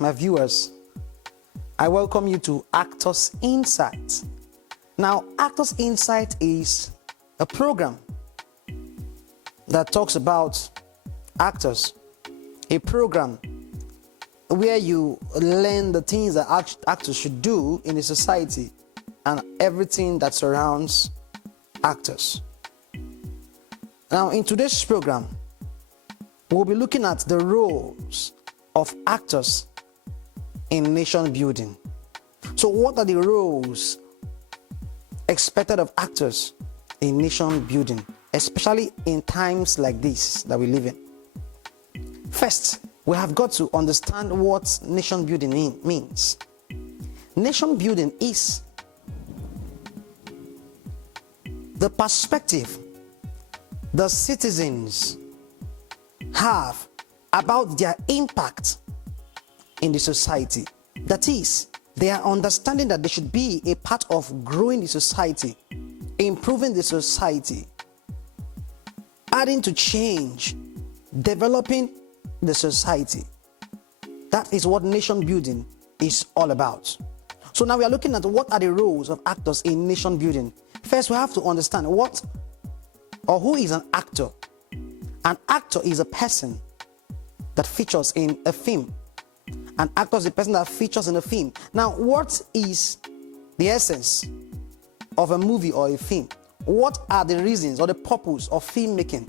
my viewers. I welcome you to Actors Insight. Now, Actors Insight is a program that talks about actors, a program where you learn the things that actors should do in a society and everything that surrounds actors. Now, in today's program, we'll be looking at the roles of actors in nation building. So what are the roles expected of actors in nation building, especially in times like this that we live in? First, we have got to understand what nation building means. Nation building is the perspective the citizens have about their impact in the society. That is, they are understanding that they should be a part of growing the society, improving the society, adding to change, developing the society. That is what nation building is all about. So now we are looking at what are the roles of actors in nation building. First, we have to understand what or who is an actor. An actor is a person that features in a film. An actor is a person that features in a film. Now, what is the essence of a movie or a film? What are the reasons or the purpose of filmmaking?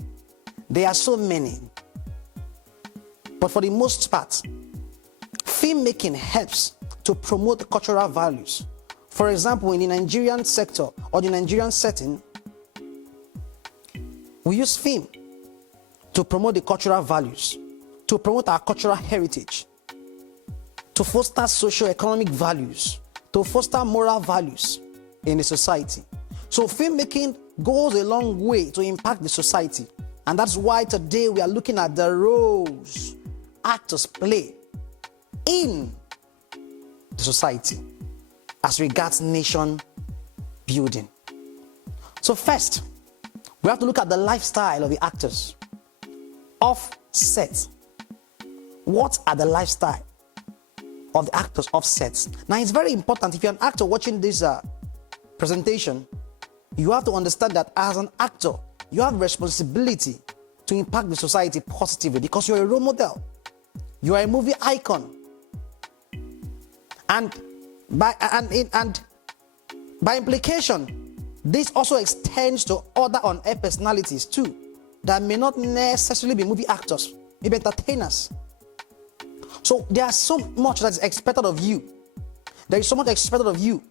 There are so many. But for the most part, filmmaking helps to promote cultural values. For example, in the Nigerian sector or the Nigerian setting, we use film to promote the cultural values, to promote our cultural heritage, to foster socio-economic values, to foster moral values in the society. So filmmaking goes a long way to impact the society. And that's why today we are looking at the roles actors play in the society as regards nation building. So first, we have to look at the lifestyle of the actors off set. What are the lifestyle of the actors off set? Now, it's very important. If you're an actor watching this presentation, you have to understand that as an actor, you have responsibility to impact the society positively because you're a role model. You are a movie icon. And by implication, this also extends to other on-air personalities too that may not necessarily be movie actors, maybe entertainers. So there is so much that is expected of you. There is so much expected of you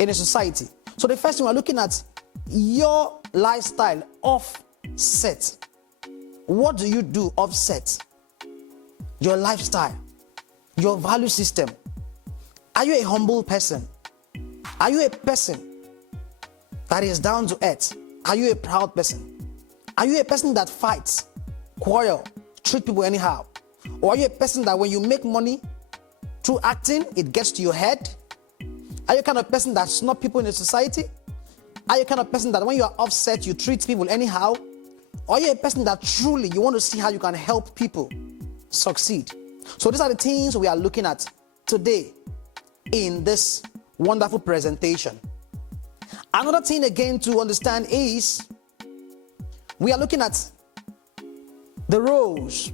in a society. So the first thing we're looking at, your lifestyle off set. What do you do off set? Your lifestyle, your value system. Are you a humble person? Are you a person that is down to earth? Are you a proud person? Are you a person that fights, quarrel, treat people anyhow? Or are you a person that when you make money through acting, it gets to your head? Are you the kind of person that snub people in the society? Are you the kind of person that when you are offset, you treat people anyhow? Or are you a person that truly you want to see how you can help people succeed? So these are the things we are looking at today in this wonderful presentation. Another thing again to understand is we are looking at the roles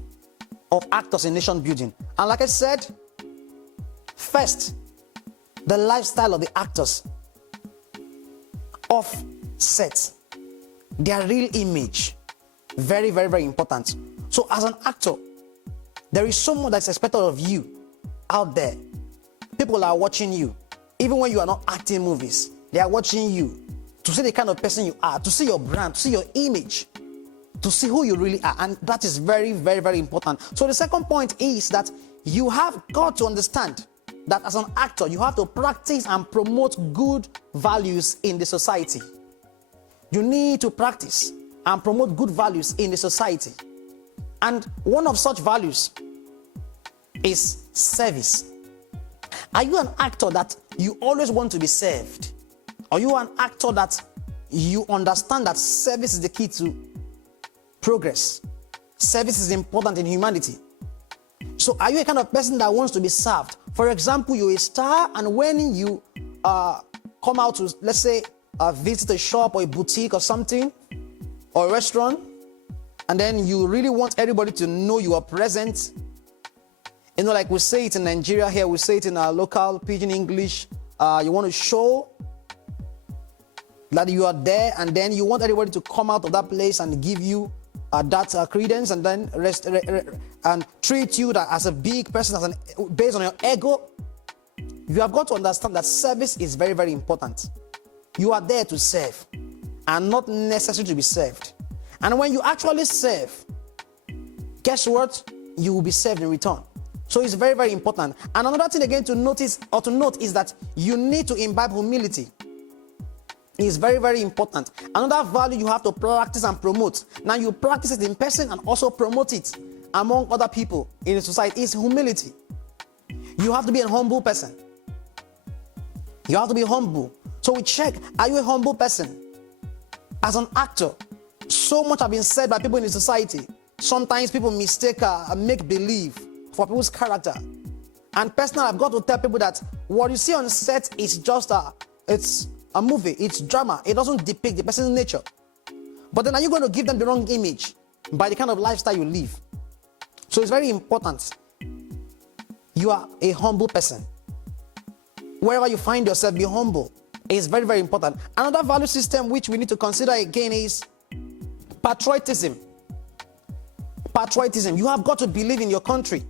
of actors in nation building. And like I said, first, the lifestyle of the actors off set, their real image, very, very, very important. So as an actor, there is someone that's expected of you out there. People are watching you. Even when you are not acting movies, they are watching you to see the kind of person you are, to see your brand, to see your image, to see who you really are. And that is very, very, very important. So the second point is that you have got to understand that as an actor, you have to practice and promote good values in the society. You need to practice and promote good values in the society. And one of such values is service. Are you an actor that you always want to be served? Are you an actor that you understand that service is the key to progress? Service is important in humanity. So So are you a kind of person that wants to be served? For example, you're a star, and when you come out to, let's say, visit a shop or a boutique or something, or a restaurant, and then you really want everybody to know you are present. You know, like we say it in Nigeria here, we say it in our local pidgin English. You want to show that you are there, and then you want everybody to come out of that place and give you that credence, and then and treat you as a big person, based on your ego. You have got to understand that service is very, very important. You are there to serve and not necessary to be served. And when you actually serve, guess what? You will be served in return. So it's very, very important. And another thing again to note is that you need to imbibe humility. It's very, very important. Another value you have to practice and promote. Now you practice it in person and also promote it among other people in the society is humility. You have to be a humble person. You have to be humble. So we check, are you a humble person? As an actor, so much has been said by people in the society. Sometimes people mistake make-believe for people's character. And personally, I've got to tell people that what you see on set is just it's a movie, it's drama. It doesn't depict the person's nature. But then are you going to give them the wrong image by the kind of lifestyle you live? So it's very important. You are a humble person. Wherever you find yourself, be humble. It's very, very important. Another value system which we need to consider again is patriotism. Patriotism. You have got to believe in your country.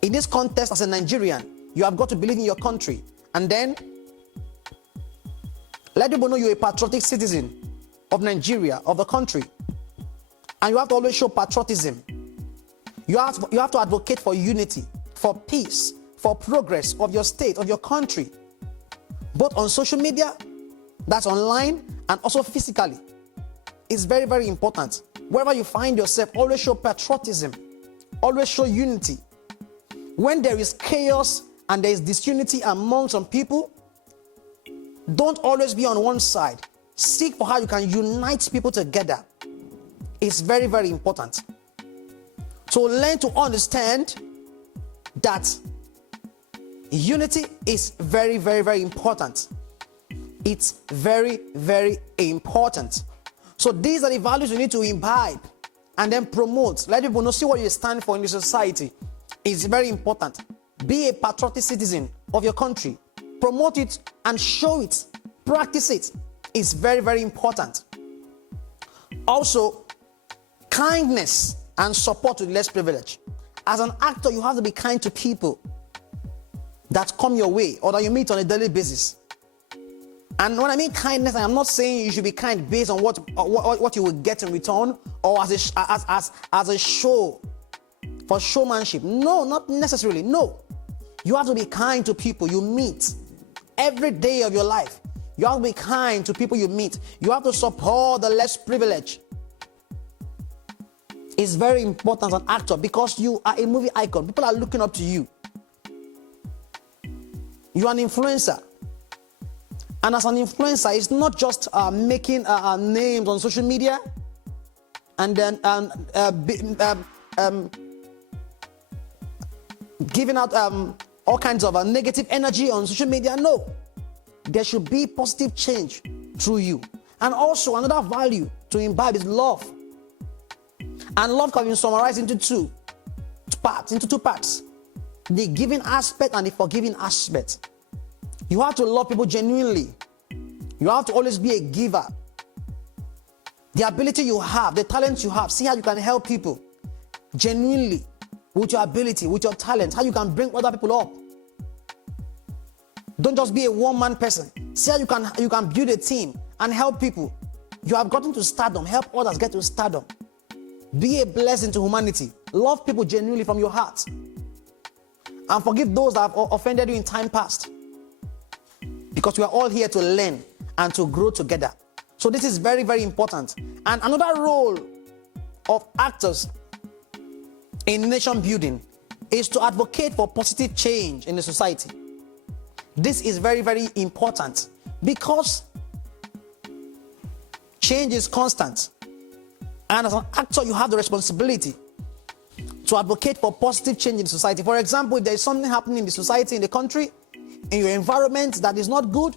In this context, as a Nigerian, you have got to believe in your country. And then let people know you're a patriotic citizen of Nigeria, of the country. And you have to always show patriotism. You have to advocate for unity, for peace, for progress of your state, of your country. Both on social media, that's online, and also physically. It's very, very important. Wherever you find yourself, always show patriotism. Always show unity. When there is chaos and there is disunity among some people, don't always be on one side. Seek for how you can unite people together. It's very, very important. So learn to understand that unity is very, very, very important. It's very, very important. So these are the values you need to imbibe and then promote. Let people know, see what you stand for in the society. It's very important. Be a patriotic citizen of your country. Promote it and show it. Practice it. It's very, very important. Also, kindness and support to the less privileged. As an actor, you have to be kind to people that come your way or that you meet on a daily basis. And when I mean kindness, I am not saying you should be kind based on what you will get in return or as a show for showmanship. No, not necessarily. No. You have to be kind to people you meet every day of your life. You have to be kind to people you meet. You have to support the less privileged. It's very important as an actor because you are a movie icon. People are looking up to you. You are an influencer. And as an influencer, it's not just making names on social media and then giving out all kinds of negative energy on social media. No. There should be positive change through you. And also another value to imbibe is love. And love can be summarized into two parts. The giving aspect and the forgiving aspect. You have to love people genuinely. You have to always be a giver. The ability you have, the talent you have, see how you can help people genuinely with your ability, with your talent, how you can bring other people up. Don't just be a one-man person. See how you can build a team and help people. You have gotten to stardom. Help others get to stardom. Be a blessing to humanity. Love people genuinely from your heart. And forgive those that have offended you in time past. Because we are all here to learn and to grow together. So this is very, very important. And another role of actors in nation building is to advocate for positive change in the society. This is very, very important because change is constant. And as an actor, you have the responsibility to to advocate for positive change in society. For example, if there is something happening in the society, in the country, in your environment that is not good,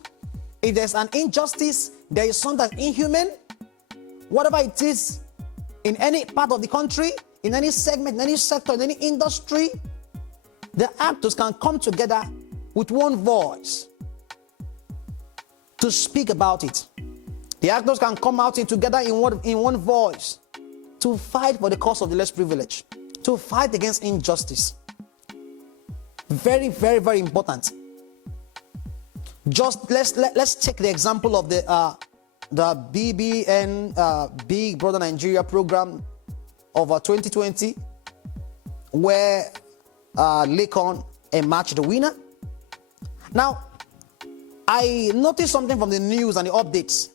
if there's an injustice, there is something that's inhuman, whatever it is, in any part of the country, in any segment, in any sector, in any industry, the actors can come together with one voice to speak about it. The actors can come out together in one voice to fight for the cause of the less privileged, to fight against injustice. Very, very, very important. Just let's take the example of the BBN Big Brother Nigeria program of 2020, where Lakon emerged the winner. Now, I noticed something from the news and the updates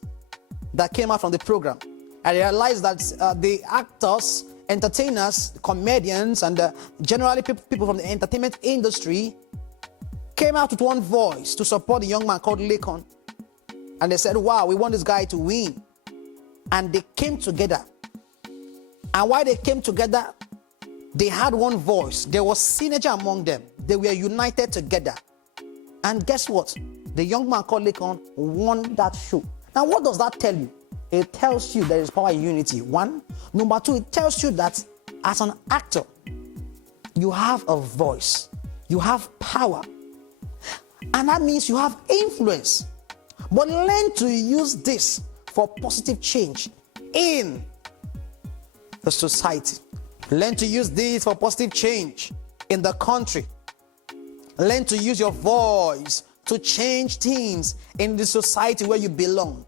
that came out from the program. I realized that the actors, entertainers, comedians, and generally people from the entertainment industry came out with one voice to support the young man called Lakon. And they said, wow, we want this guy to win. And they came together. And while they came together, they had one voice. There was synergy among them. They were united together. And guess what? The young man called Lakon won that show. Now, what does that tell you? It tells you there is power in unity. One. Number two, it tells you that as an actor, you have a voice. You have power. And that means you have influence. But learn to use this for positive change in the society. Learn to use this for positive change in the country. Learn to use your voice to change things in the society where you belong.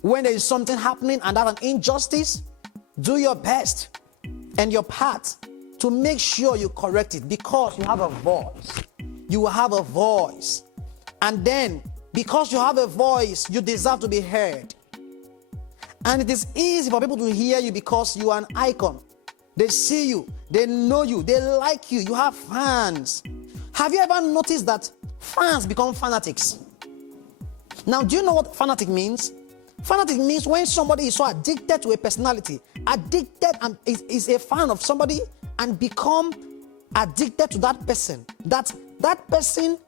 When there is something happening and that's an injustice, do your best and your part to make sure you correct it, because you have a voice. You have a voice. And then, because you have a voice, you deserve to be heard. And it is easy for people to hear you because you are an icon. They see you, they know you, they like you, you have fans. Have you ever noticed that fans become fanatics? Now, do you know what fanatic means? Fanatic means when somebody is so addicted to a personality, addicted and is a fan of somebody and become addicted to that person, that person,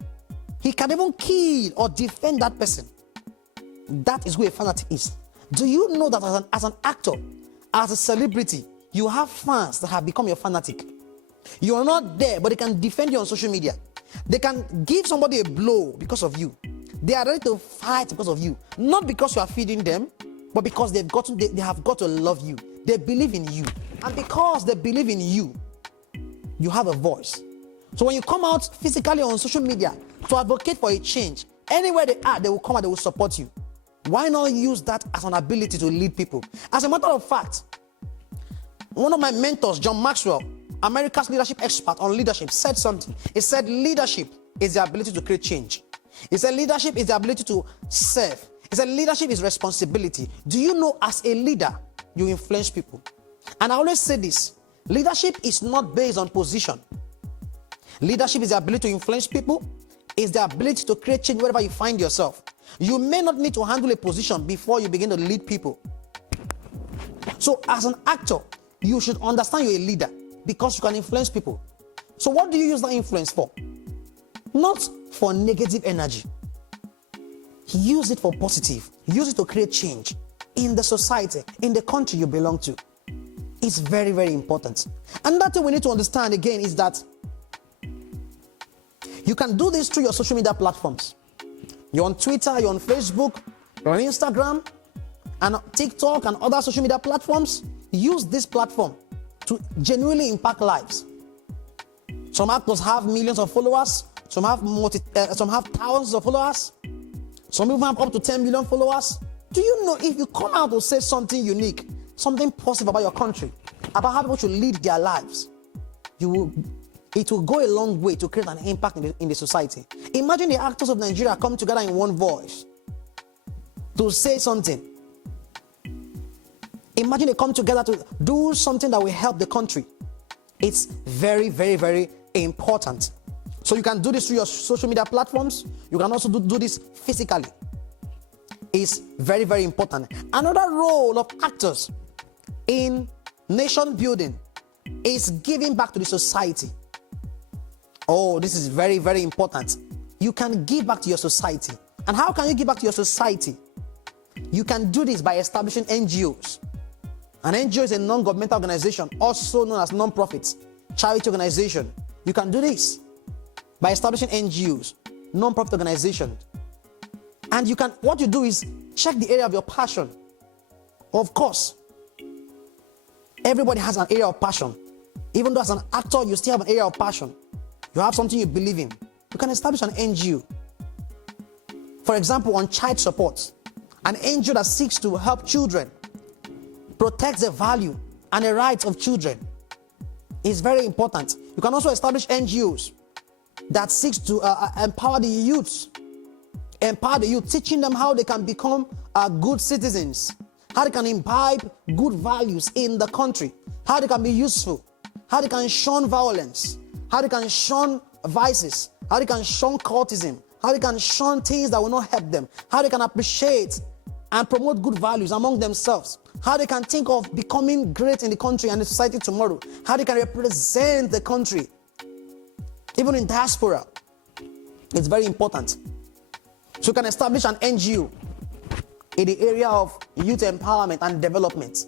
he can even kill or defend that person. That is who a fanatic is. Do you know that as an actor, as a celebrity, you have fans that have become your fanatic? You are not there, but they can defend you on social media. They can give somebody a blow because of you. They are ready to fight because of you. Not because you are feeding them, but because they have got to love you. They believe in you. And because they believe in you, you have a voice. So when you come out physically on social media to advocate for a change, anywhere they are, they will come and they will support you. Why not use that as an ability to lead people? As a matter of fact, one of my mentors, John Maxwell, America's leadership expert on leadership, said something. He said leadership is the ability to create change. He said leadership is the ability to serve. He said leadership is responsibility. Do you know, as a leader, you influence people? And I always say this, leadership is not based on position. Leadership is the ability to influence people. It's the ability to create change wherever you find yourself. You may not need to handle a position before you begin to lead people. So as an actor, you should understand you're a leader because you can influence people. So what do you use that influence for? Not for negative energy. Use it for positive. Use it to create change in the society, in the country you belong to. It's very, very important. Another thing we need to understand again is that you can do this through your social media platforms. You're on Twitter, you're on Facebook, you're on Instagram, and TikTok and other social media platforms. Use this platform to genuinely impact lives. Some actors have millions of followers. Some have thousands of followers. Some people have up to 10 million followers. Do you know, if you come out to say something unique, something positive about your country, about how people should lead their lives, it will go a long way to create an impact in the society. Imagine the actors of Nigeria come together in one voice to say something. Imagine they come together to do something that will help the country. It's very, very, very important. So you can do this through your social media platforms. You can also do this physically. It's very, very important. Another role of actors in nation building is giving back to the society. Oh, this is very, very important. You can give back to your society. And how can you give back to your society? You can do this by establishing NGOs. An NGO is a non-governmental organization, also known as non-profit, charity organization. You can do this by establishing NGOs, non-profit organizations. And you can, what you do is check the area of your passion. Of course, everybody has an area of passion. Even though as an actor, you still have an area of passion. You have something you believe in. You can establish an NGO. For example, on child support, an NGO that seeks to help children, protect the value and the rights of children is very important. You can also establish NGOs that seeks to empower the youth, teaching them how they can become good citizens, how they can imbibe good values in the country, how they can be useful, how they can shun violence, how they can shun vices, how they can shun cultism, how they can shun things that will not help them, how they can appreciate and promote good values among themselves, how they can think of becoming great in the country and the society tomorrow, how they can represent the country, even in diaspora. It's very important. So you can establish an NGO in the area of youth empowerment and development.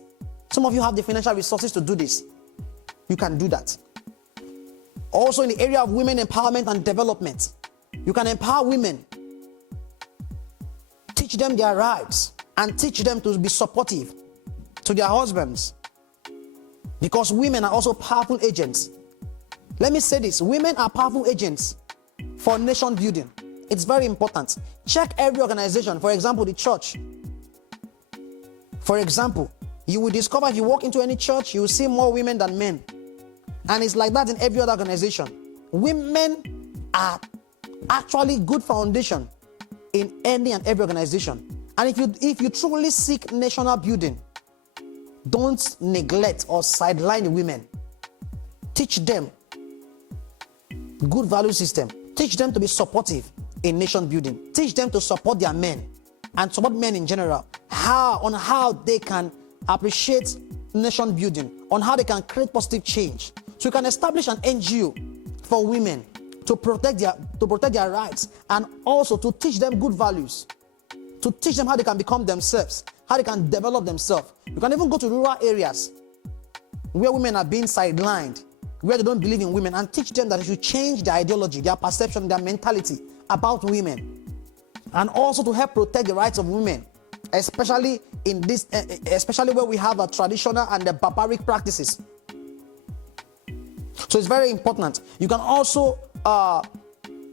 Some of you have the financial resources to do this. You can do that. Also in the area of women empowerment and development, you can empower women, teach them their rights, and teach them to be supportive to their husbands. Because women are also powerful agents. Let me say this, women are powerful agents for nation building. It's very important. Check every organization, for example, the church. For example, you will discover if you walk into any church, you will see more women than men. And it's like that in every other organization. Women are actually good foundation in any and every organization. And if you truly seek national building, don't neglect or sideline the women. Teach them good value system. Teach them to be supportive in nation building. Teach them to support their men and support men in general. How they can appreciate nation building, on how they can create positive change. So you can establish an NGO for women to protect their rights, and also to teach them good values, to teach them how they can become themselves, how they can develop themselves. You can even go to rural areas where women are being sidelined, where they don't believe in women, and teach them that they should change their ideology, their perception, their mentality about women, and also to help protect the rights of women, especially where we have a traditional and the barbaric practices. So it's very important. You can also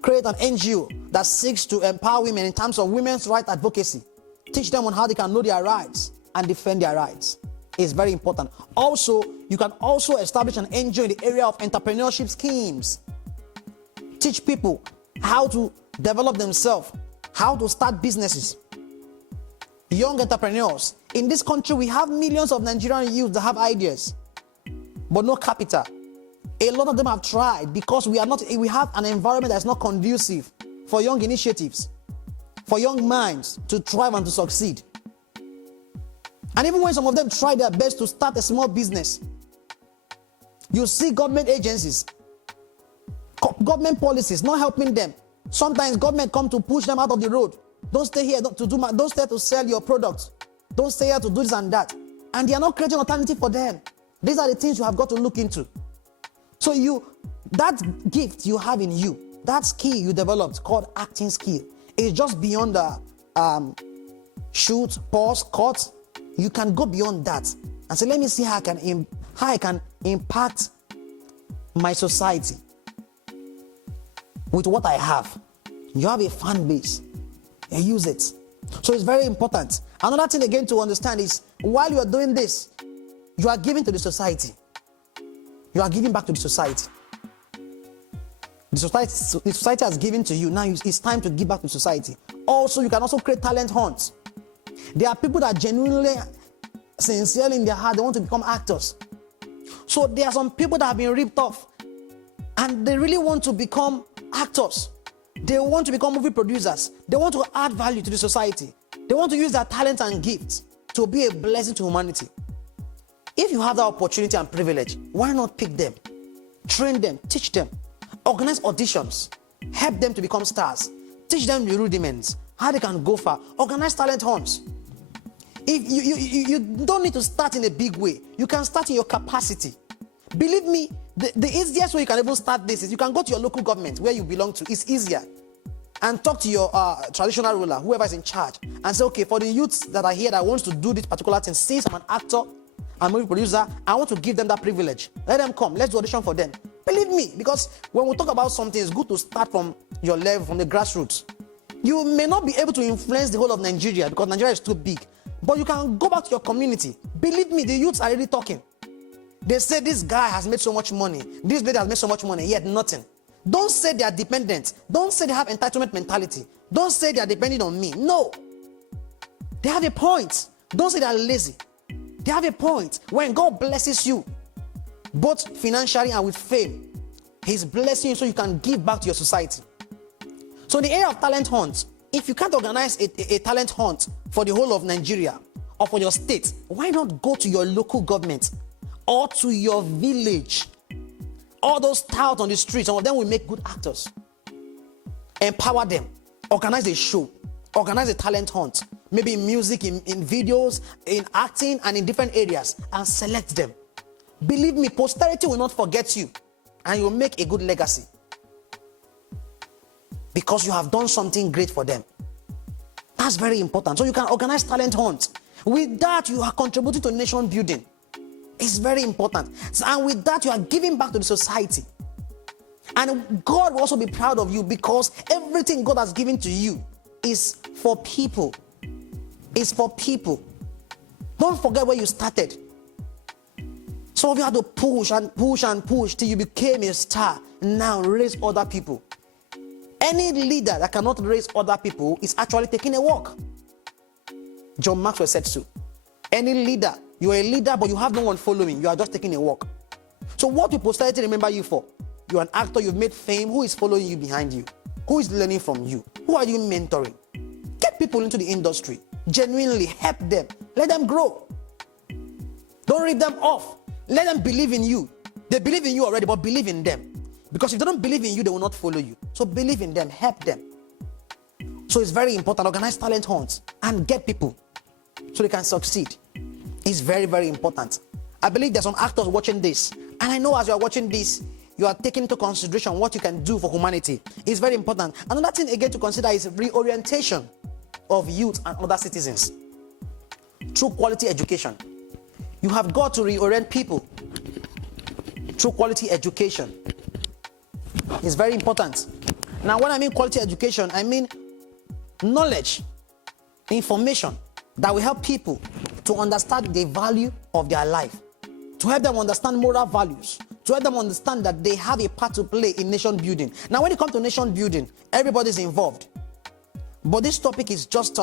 create an NGO that seeks to empower women in terms of women's rights advocacy. Teach them on how they can know their rights and defend their rights. It's very important. Also, you can also establish an NGO in the area of entrepreneurship schemes. Teach people how to develop themselves, how to start businesses. Young entrepreneurs. In this country, we have millions of Nigerian youth that have ideas, but no capital. A lot of them have tried because we have an environment that's not conducive for young initiatives, for young minds to thrive and to succeed. And even when some of them try their best to start a small business, you see government agencies, government policies not helping them. Sometimes government come to push them out of the road. Don't stay here don't stay to sell your products. Don't stay here to do this and that. And they are not creating alternative for them. These are the things you have got to look into. So that gift you have in you, that skill you developed called acting skill, is just beyond the shoot, pause, cut. You can go beyond that and say, let me see how I can impact my society with what I have. You have a fan base. You use it. So it's very important. Another thing again to understand is, while you are doing this, you are giving to the society. You are giving back to the society. The society has given to you. Now it's time to give back to society. Also, you can also create talent hunts. There are people that genuinely, sincerely in their heart, they want to become actors. So there are some people that have been ripped off and they really want to become actors. They want to become movie producers. They want to add value to the society. They want to use their talent and gifts to be a blessing to humanity. If you have that opportunity and privilege, why not pick them, train them, teach them, organize auditions, help them to become stars, teach them the rudiments, how they can go far, organize talent hunts. If you don't need to start in a big way, you can start in your capacity. Believe me, the easiest way you can even start this is you can go to your local government where you belong to. It's easier. And talk to your traditional ruler, whoever is in charge, and say, okay, for the youths that are here that wants to do this particular thing, since I'm an actor and movie producer, I want to give them that privilege. Let them come. Let's do audition for them. Believe me, because when we talk about something, it's good to start from your level, from the grassroots. You may not be able to influence the whole of Nigeria because Nigeria is too big, but you can go back to your community. Believe me, the youths are already talking. They say this guy has made so much money, this lady has made so much money, yet nothing. Don't say they are dependent. Don't say they have entitlement mentality. Don't say they are depending on me. No. They have a point. Don't say they are lazy. They have a point. When God blesses you, both financially and with fame, He's blessing you so you can give back to your society. So in the area of talent hunt, if you can't organize a talent hunt for the whole of Nigeria or for your state, why not go to your local government or to your village? All those touts on the street, some of them will make good actors. Empower them. Organize a show. Organize a talent hunt. Maybe in music, in videos, in acting, and in different areas. And select them. Believe me, posterity will not forget you. And you'll make a good legacy. Because you have done something great for them. That's very important. So you can organize talent hunt. With that, you are contributing to nation building. It's very important. And with that, you are giving back to the society. And God will also be proud of you because everything God has given to you is for people. It's for people. Don't forget where you started. Some of you had to push and push and push till you became a star. Now raise other people. Any leader that cannot raise other people is actually taking a walk. John Maxwell said so. Any leader, you are a leader, but you have no one following. You are just taking a walk. So what will posterity remember you for? You're an actor, you've made fame. Who is following you behind you? Who is learning from you? Who are you mentoring? Get people into the industry. Genuinely help them. Let them grow. Don't rip them off. Let them believe in you. They believe in you already, but believe in them. Because if they don't believe in you, they will not follow you. So believe in them. Help them. So it's very important. Organize talent hunts and get people so they can succeed. It's very, very important. I believe there's some actors watching this. And I know as you are watching this, you are taking into consideration what you can do for humanity. It's very important. Another thing again to consider is reorientation of youth and other citizens through quality education. You have got to reorient people through quality education. It's very important. Now, when I mean quality education, I mean knowledge, information that will help people to understand the value of their life, to help them understand moral values, to help them understand that they have a part to play in nation building. Now, when it comes to nation building, everybody's involved. But this topic is just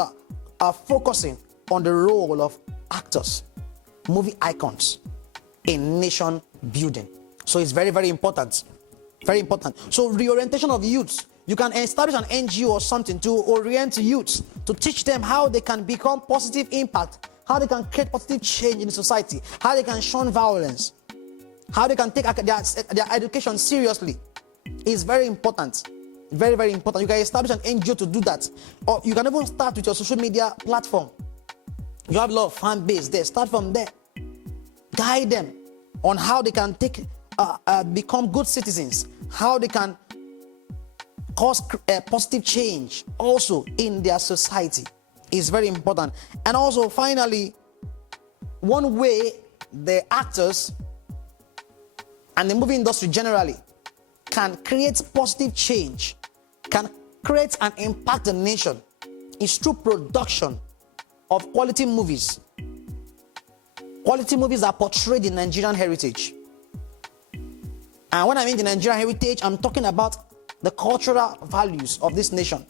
focusing on the role of actors, movie icons in nation building. So it's very, very important. Very important. So reorientation of youths. You can establish an NGO or something to orient youths, to teach them how they can become positive impact, how they can create positive change in society, how they can shun violence, how they can take their education seriously. It's very important. Very, very important. You can establish an NGO to do that. Or you can even start with your social media platform. You have a lot of fan base there. Start from there. Guide them on how they can become good citizens, how they can cause positive change also in their society. Is very important. And also, finally, one way the actors and the movie industry generally can create positive change, can create and impact the nation, is through production of quality movies. Quality movies are portrayed in Nigerian heritage. And when I mean the Nigerian heritage, I'm talking about the cultural values of this nation.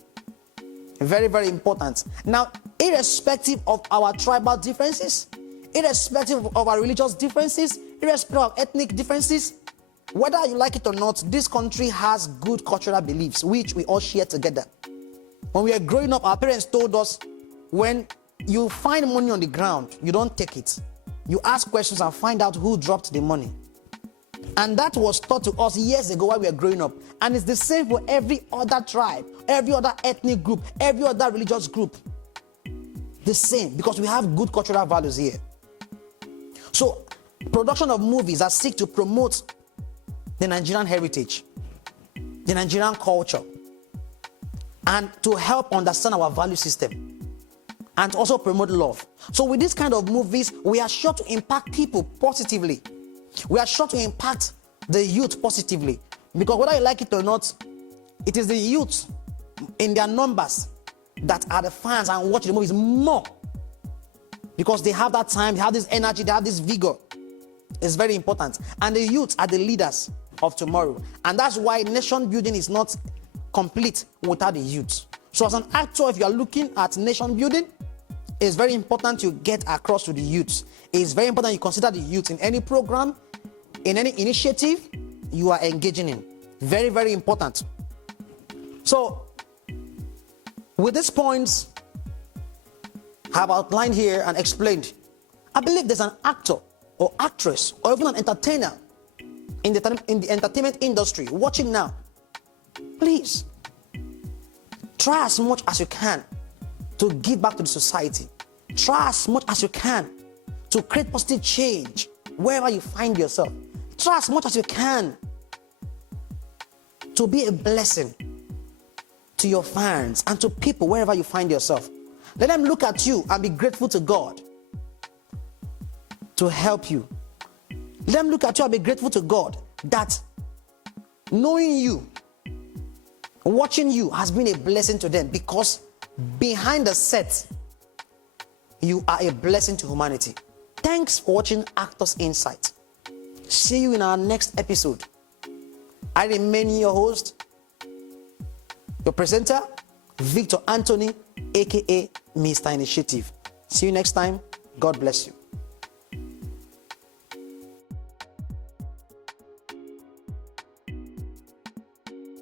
Very, very important. Now, irrespective of our tribal differences, irrespective of our religious differences, irrespective of ethnic differences, whether you like it or not, this country has good cultural beliefs, which we all share together. When we were growing up, our parents told us, when you find money on the ground, you don't take it. You ask questions and find out who dropped the money. And that was taught to us years ago while we were growing up. And it's the same for every other tribe, every other ethnic group, every other religious group. The same, because we have good cultural values here. So, production of movies that seek to promote the Nigerian heritage, the Nigerian culture, and to help understand our value system, and also promote love. So with this kind of movies, we are sure to impact people positively. We are sure to impact the youth positively. Because whether you like it or not, it is the youth in their numbers that are the fans and watch the movies more. Because they have that time, they have this energy, they have this vigor. It's very important. And the youth are the leaders of tomorrow. And that's why nation building is not complete without the youth. So as an actor, if you are looking at nation building, it's very important you get across to the youth. It's very important you consider the youth in any program, in any initiative you are engaging in. Very, very important. So, with these points I've outlined here and explained, I believe there's an actor or actress or even an entertainer in the entertainment industry watching now. Please, try as much as you can to give back to the society. Try as much as you can to create positive change wherever you find yourself. Try as much as you can to be a blessing to your fans and to people wherever you find yourself. Let them look at you and be grateful to God to help you. Let them look at you and be grateful to God that knowing you, watching you has been a blessing to them, because behind the set, you are a blessing to humanity. Thanks for watching Actors Insight. See you in our next episode. I remain your host, your presenter, Victor Anthony, aka Mr. Initiative. See you next time. God bless you.